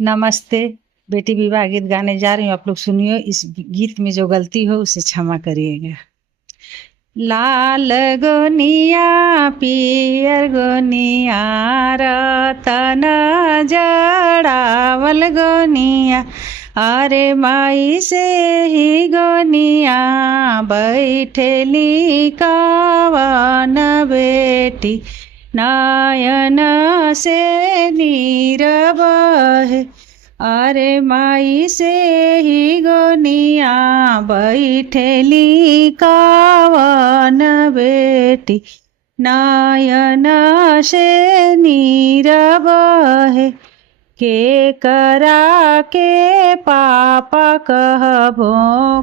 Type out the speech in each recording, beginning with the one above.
नमस्ते। बेटी विवाह गीत गाने जा रही हूँ, आप लोग सुनिए। इस गीत में जो गलती हो उसे क्षमा करिएगा। लाल गोनिया पियर गोनिया रतन जड़ावल गोनिया, अरे माई से ही गोनिया बैठेली कवन बेटी, नयन से नीर बहे, अरे माई से ही गोनिया बैठेली कवन बेटी, नयन से नीर बहे। के करा के पापा कहबो,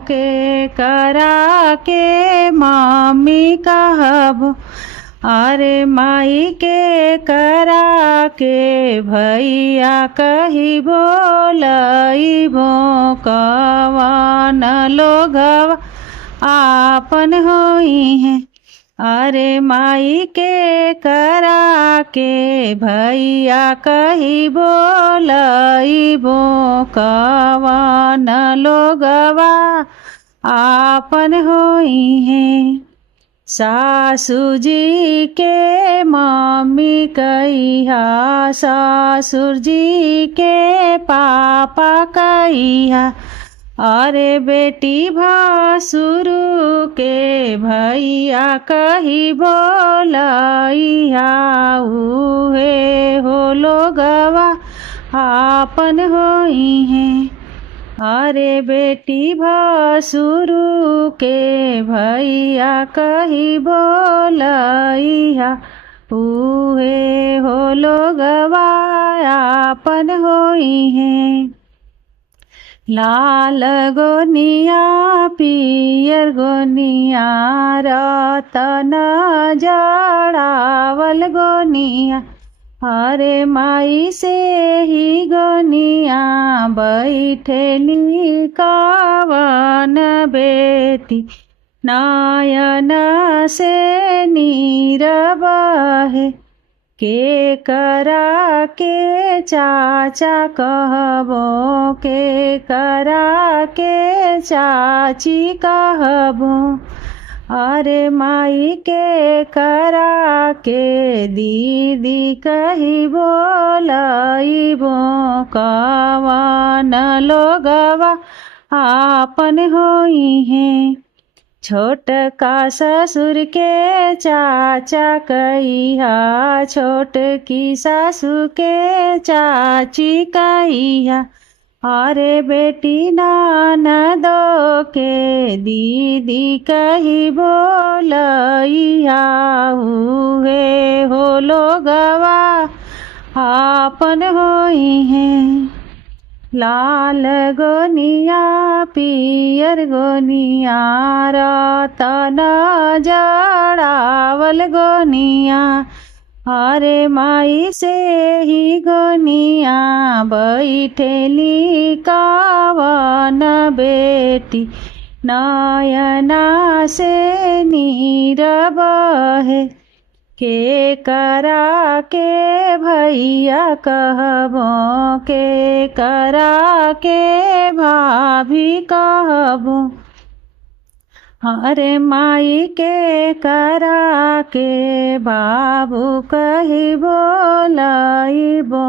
के करा के मम्मी कहबो, अरे माई के करा के भैया कही बोलइबो, कवन लोगवा आपन होई है, अरे माई के करा के भैया कही बोलइबो, कवन लोगवा आपन होई है। सासू जी के मम्मी कहिया, ससुर जी के पापा कहिया, अरे बेटी भासुर के भैया कही बोलइया, उहे हो लोगवा आपन होई है, अरे बेटी भासुर के भैया कही बोलइया, उहे हो लोगवा आपन होई है। लाल गोनिया पियर गोनिया रतन जड़ावल गोनिया, अरे माई से ही गोनिया बैठेली कवन बेटी, नयन से नीर बहे। के करा के चाचा कहबो, के करा के चाची कहबो, अरे माई के करा के दीदी कही बोलइबो, कवन लोगवा आपन होई है। छोटका ससुर के चाचा कहिया, छोटकी सासू के चाची कहिया, अरे बेटी ननदो के दीदी कही बोलइया, उहे हो लोगवा आपन होई है। लाल गोनिया पियर गोनिया रतन जड़ावल गोनिया, अरे माई से ही गोनिया बैठेली कवन बेटी, नयना से नीर बहे। के करा के भैया कहबो, के करा के भाभी कहबो, अरे माई के करा के बाबू कही बोलइबो,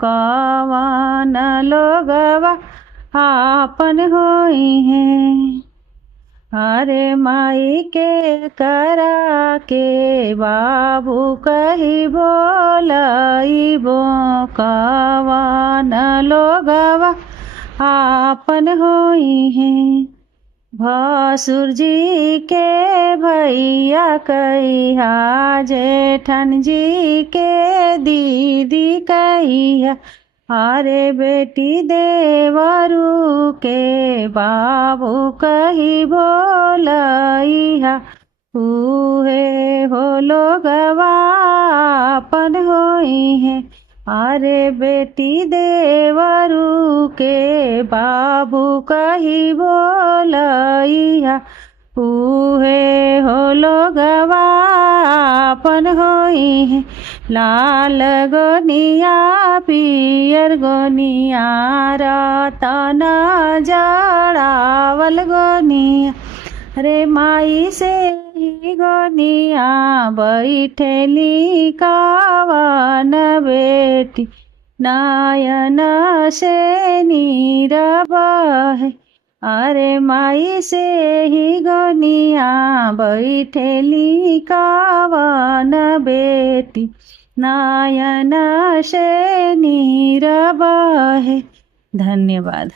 कवन लोगवा आपन होई है, अरे माई के करा के बाबू कही बोलइबो, कवन लोगवा आपन होई है। भसुर जी के भैया कहिया, जेठन जी के दीदी कहिया, अरे बेटी देवरू के बाबू कही बोलइया, उहे हो लोगवा आपन होई है, अरे बेटी देवरू के बाबू कही बोलइया, उहे हो लोगवा आपन होई है। लाल गोनिया पियर गोनिया रतन जड़ावल गोनिया, रे माई से ही गोनिया बैठेली कावन बेटी, नयन से नीर बहे। अरे माई से ही गोनिया बैठेली कावन बेटी, नयन से नीर बहे। धन्यवाद।